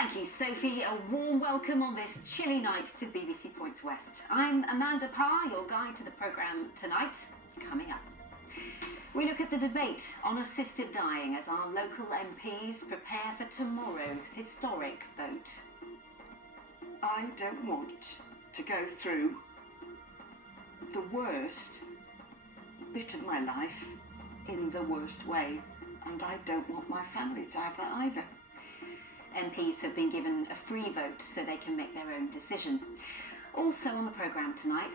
Thank you, Sophie. A warm welcome on this chilly night to BBC Points West. I'm Amanda Parr, your guide to the programme tonight. Coming up, we look at the debate on assisted dying as our local MPs prepare for tomorrow's historic vote. I don't want to go through the worst bit of my life in the worst way, and I don't want my family to have that either. MPs have been given a free vote so they can make their own decision. Also on the programme tonight,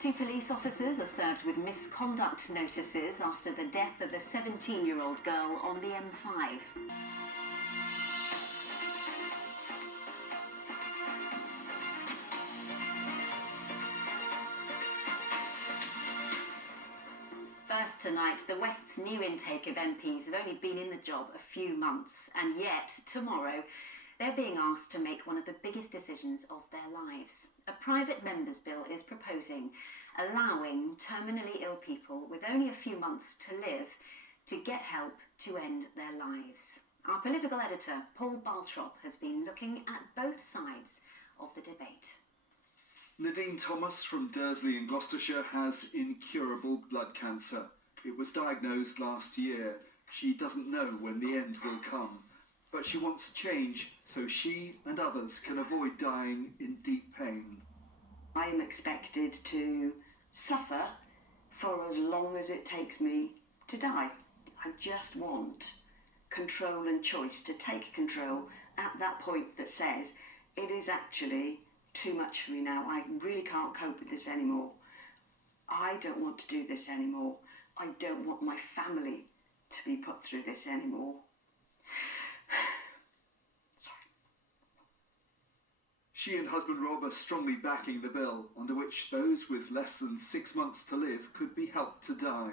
2 police officers are served with misconduct notices after the death of a 17-year-old girl on the M5. First tonight, the West's new intake of MPs have only been in the job a few months, and yet tomorrow they're being asked to make one of the biggest decisions of their lives. A private member's bill is proposing allowing terminally ill people with only a few months to live to get help to end their lives. Our political editor, Paul Barltrop, has been looking at both sides of the debate. Nadine Thomas from Dursley in Gloucestershire has incurable blood cancer. It was diagnosed last year. She doesn't know when the end will come, but she wants change so she and others can avoid dying in deep pain. I am expected to suffer for as long as it takes me to die. I just want control and choice, to take control at that point that says it is actually too much for me now. I really can't cope with this anymore. I don't want to do this anymore. I don't want my family to be put through this anymore. Sorry. She and husband Rob are strongly backing the bill, under which those with less than 6 months to live could be helped to die.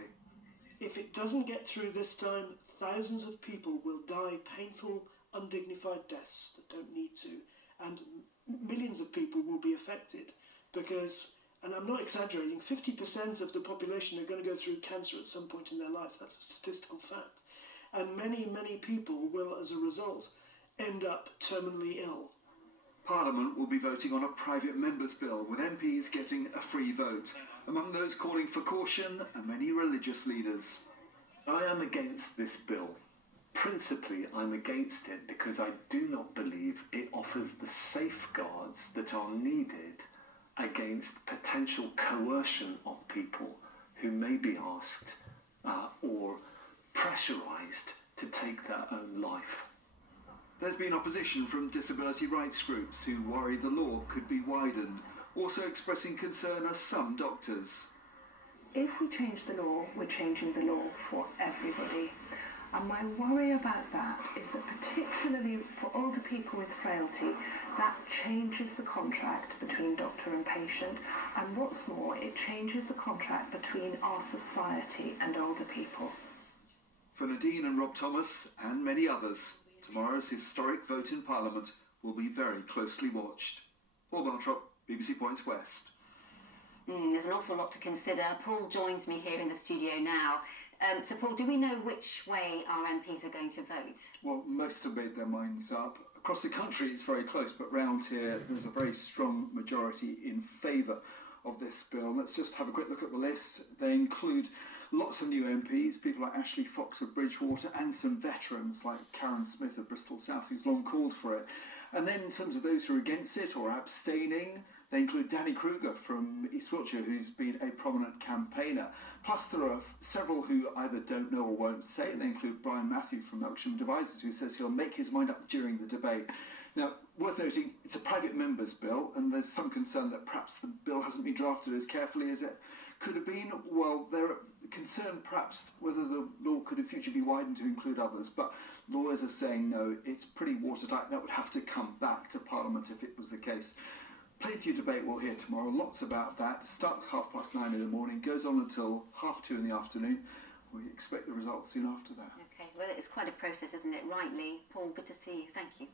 If it doesn't get through this time, thousands of people will die painful, undignified deaths that don't need to, and millions of people will be affected because, and I'm not exaggerating, 50% of the population are going to go through cancer at some point in their life. That's a statistical fact. And many, many people will, as a result, end up terminally ill. Parliament will be voting on a private member's bill, with MPs getting a free vote. Among those calling for caution are many religious leaders. I am against this bill. Principally, I'm against it because I do not believe it offers the safeguards that are needed against potential coercion of people who may be asked or pressurised to take their own life. There's been opposition from disability rights groups who worry the law could be widened, also expressing concern are some doctors. If we change the law, we're changing the law for everybody. And my worry about that is that particularly for older people with frailty, that changes the contract between doctor and patient. And what's more, it changes the contract between our society and older people. For Nadine and Rob Thomas and many others, tomorrow's historic vote in Parliament will be very closely watched. Paul Barltrop, BBC Points West. There's an awful lot to consider. Paul joins me here in the studio now. So, Paul, do we know which way our MPs are going to vote? Well, most have made their minds up. Across the country, it's very close, but round here, there's a very strong majority in favour of this bill. Let's just have a quick look at the list. They include lots of new MPs, people like Ashley Fox of Bridgewater, and some veterans like Karen Smith of Bristol South, who's long called for it. And then in terms of those who are against it or abstaining, they include Danny Kruger from East Wiltshire, who's been a prominent campaigner. Plus, there are several who either don't know or won't say, and they include Brian Matthew from Elksham Devices, who says he'll make his mind up during the debate. Now, worth noting, it's a private member's bill, and there's some concern that perhaps the bill hasn't been drafted as carefully as it could have been. Well, they're concerned perhaps whether the law could in future be widened to include others, but lawyers are saying no, it's pretty watertight. That would have to come back to Parliament if it was the case. Plenty of debate we'll hear tomorrow, lots about that. Starts 9:30 in the morning, goes on until 2:30 in the afternoon. We expect the results soon after that. Okay, well, it's quite a process, isn't it? Rightly. Paul, good to see you. Thank you.